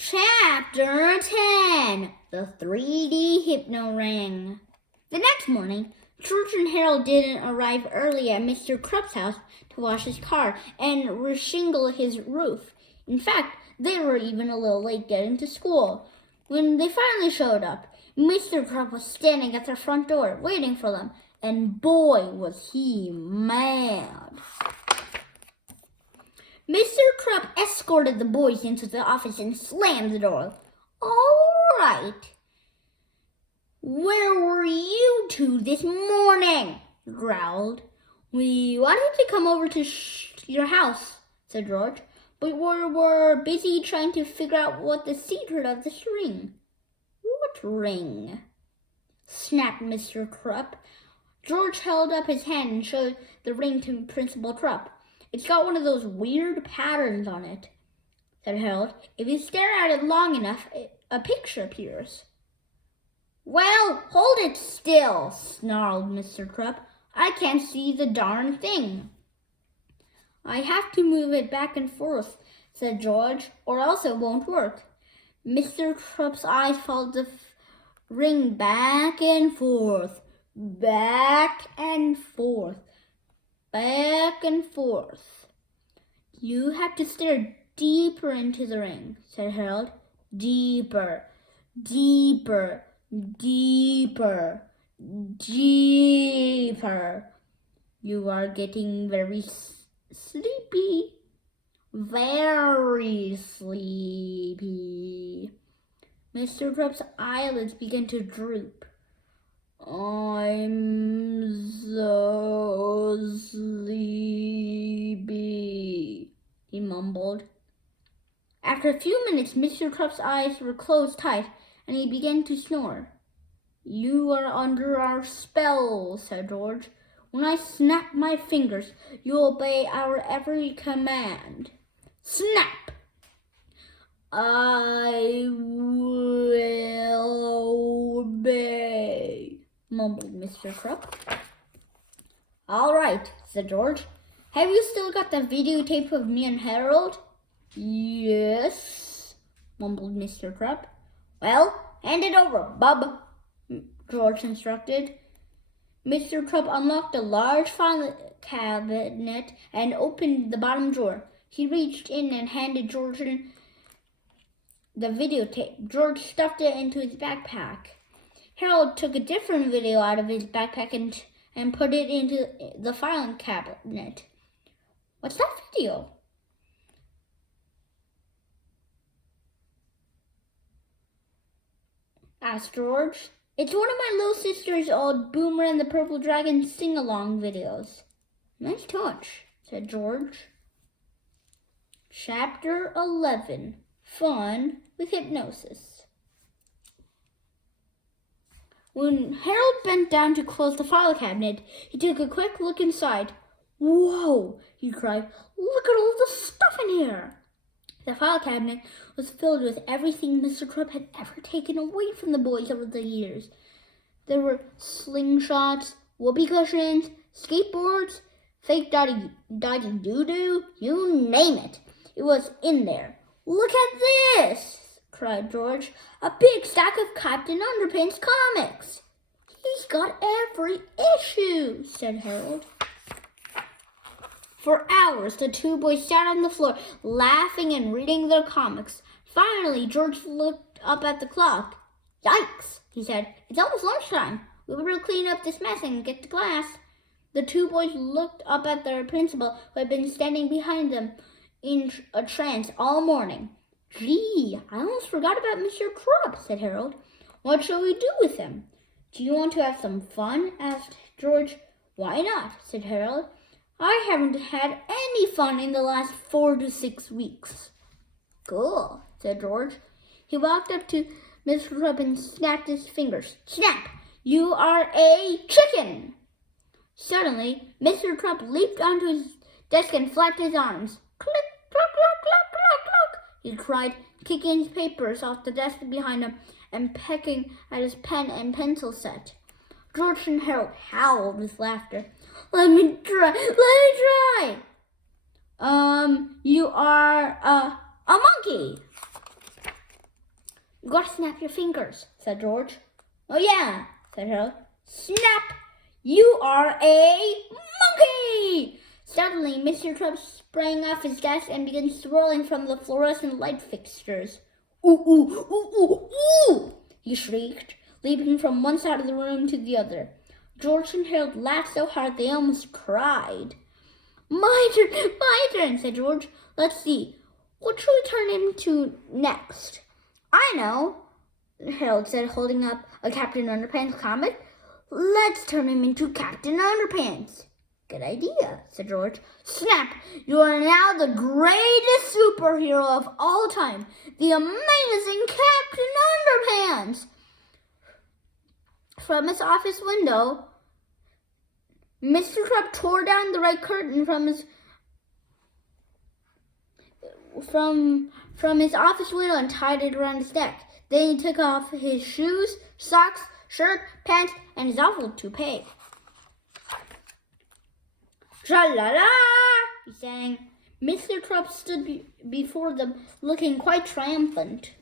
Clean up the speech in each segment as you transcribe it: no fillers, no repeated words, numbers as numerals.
Chapter 10, The 3D Hypno Ring. The next morning, George and Harold didn't arrive early at Mr. Krupp's house to wash his car and reshingle his roof. In fact, they were even a little late getting to school. When they finally showed up, Mr. Krupp was standing at their front door waiting for them, and boy was he mad. Mr. Krupp escorted the boys into the office and slammed the door. "All right. Where were you two this morning?" he growled. "We wanted to come over to your house," said George, "but we were busy trying to figure out what the secret of this ring." "What ring?" snapped Mr. Krupp. George held up his hand and showed the ring to Principal Krupp. "It's got one of those weird patterns on it," said Harold. "If you stare at it long enough, a picture appears." "Well, hold it still," snarled Mr. Krupp. "I can't see the darn thing." "I have to move it back and forth," said George, "or else it won't work." Mr. Krupp's eyes followed the ring back and forth, back and forth. Back and forth. "You have to stare deeper into the ring," said Harold. "Deeper, deeper, deeper, deeper. You are getting very sleepy, very sleepy." Mr. Krupp's eyelids began to droop. "I'm so sleepy," he mumbled. After a few minutes, Mr. Krupp's eyes were closed tight, and he began to snore. "You are under our spell," said George. "When I snap my fingers, you obey our every command." Snap! "I will obey," mumbled Mr. Krupp. "All right," said George. "Have you still got the videotape of me and Harold?" "Yes," mumbled Mr. Krupp. "Well, hand it over, bub," George instructed. Mr. Krupp unlocked a large file cabinet and opened the bottom drawer. He reached in and handed George the videotape. George stuffed it into his backpack. Harold took a different video out of his backpack and put it into the filing cabinet. "What's that video?" asked George. "It's one of my little sister's old Boomer and the Purple Dragon sing-along videos." "Nice touch," said George. Chapter 11, Fun with Hypnosis. When Harold bent down to close the file cabinet, he took a quick look inside. "Whoa!" he cried. "Look at all the stuff in here!" The file cabinet was filled with everything Mr. Krupp had ever taken away from the boys over the years. There were slingshots, whoopee cushions, skateboards, fake dotty doo-doo, you name it. It was in there. "Look at this!" cried George. "A big stack of Captain Underpants comics." "He's got every issue," said Harold. For hours, the two boys sat on the floor, laughing and reading their comics. Finally, George looked up at the clock. "Yikes," he said. "It's almost lunchtime. We better clean up this mess and get to class." The two boys looked up at their principal, who had been standing behind them in a trance all morning. "Gee, I almost forgot about Mr. Krupp," said Harold. "What shall we do with him?" "Do you want to have some fun?" asked George. "Why not?" said Harold. "I haven't had any fun in the last 4 to 6 weeks." "Cool," said George. He walked up to Mr. Krupp and snapped his fingers. Snap! "You are a chicken!" Suddenly, Mr. Krupp leaped onto his desk and flapped his arms. "Click, cluck, cluck, cluck, cluck, cluck," he cried, kicking his papers off the desk behind him and pecking at his pen and pencil set. George and Harold howled with laughter. Let me try. You are a monkey." You gotta snap your fingers, said George. Oh yeah, said Harold. Snap! You are a monkey! Suddenly, Mr. Trump sprang off his desk and began swirling from the fluorescent light fixtures. Ooh, ooh, ooh, ooh, ooh! He shrieked, leaping from one side of the room to the other. George and Harold laughed so hard they almost cried. My turn, said George. Let's see. What should we turn into next? I know, Harold said, holding up a Captain Underpants comic. Let's turn him into Captain Underpants. Good idea, said George. Snap! You are now the greatest superhero of all time, the amazing Captain Underpants! From his office window, Mr. Trump tore down the red curtain from his office window and tied it around his neck. Then he took off his shoes, socks, shirt, pants, and his awful toupee. Tra-la-la, he sang. Mr. Trump stood before them, looking quite triumphant.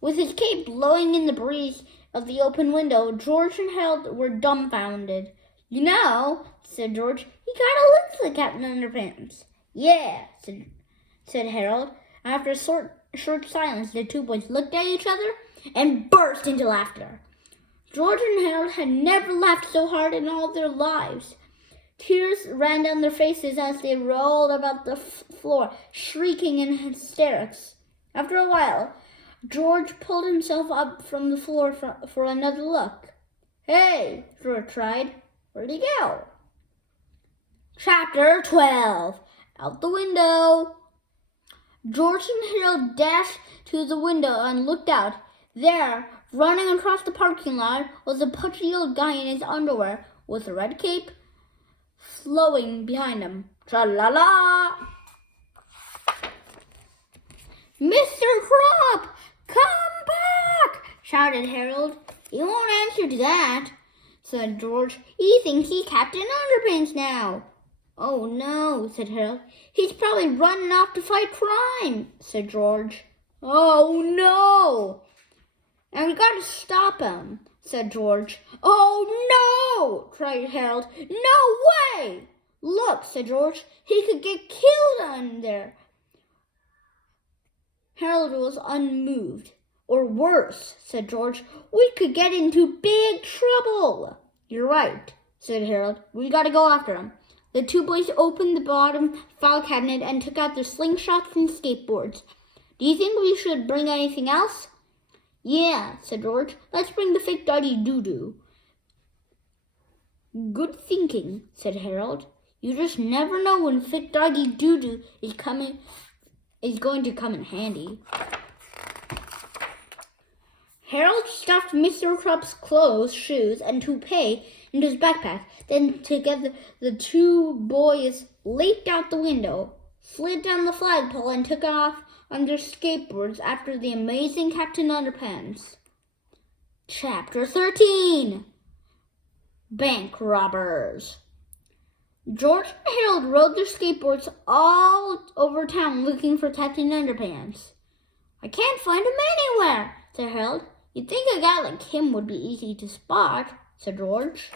With his cape blowing in the breeze of the open window, George and Harold were dumbfounded. You know, said George, he kind of looks like Captain Underpants. Yeah, said Harold. After a short silence, the two boys looked at each other and burst into laughter. George and Harold had never laughed so hard in all their lives. Tears ran down their faces as they rolled about the floor, shrieking in hysterics. After a while, George pulled himself up from the floor for another look. Hey, George cried. Where'd he go? Chapter 12. Out the window. George and Harold dashed to the window and looked out. There, running across the parking lot, was a pudgy old guy in his underwear with a red cape flowing behind him. Tra-la-la! Mr. Crop, come back! Shouted Harold. He won't answer to that, said George. He thinks he's Captain Underpants now. Oh no, said Harold. He's probably running off to fight crime, said George. Oh no! And we gotta stop him, said George. Oh no! Cried Harold. No way! Look, said George. He could get killed on there. Harold was unmoved. Or worse, said George. We could get into big trouble. You're right, said Harold. We gotta go after him. The two boys opened the bottom file cabinet and took out their slingshots and skateboards. Do you think we should bring anything else? Yeah, said George. Let's bring the fake doggy Doo-Doo. Good thinking, said Harold. You just never know when fake doggy Doo-Doo is going to come in handy. Harold stuffed Mr. Crump's clothes, shoes, and toupee into his backpack. Then together the two boys leaped out the window, slid down the flagpole, and took off on their skateboards after the amazing Captain Underpants. Chapter 13. Bank Robbers. George and Harold rode their skateboards all over town looking for Captain Underpants. I can't find him anywhere, said Harold. You'd think a guy like him would be easy to spot, said George.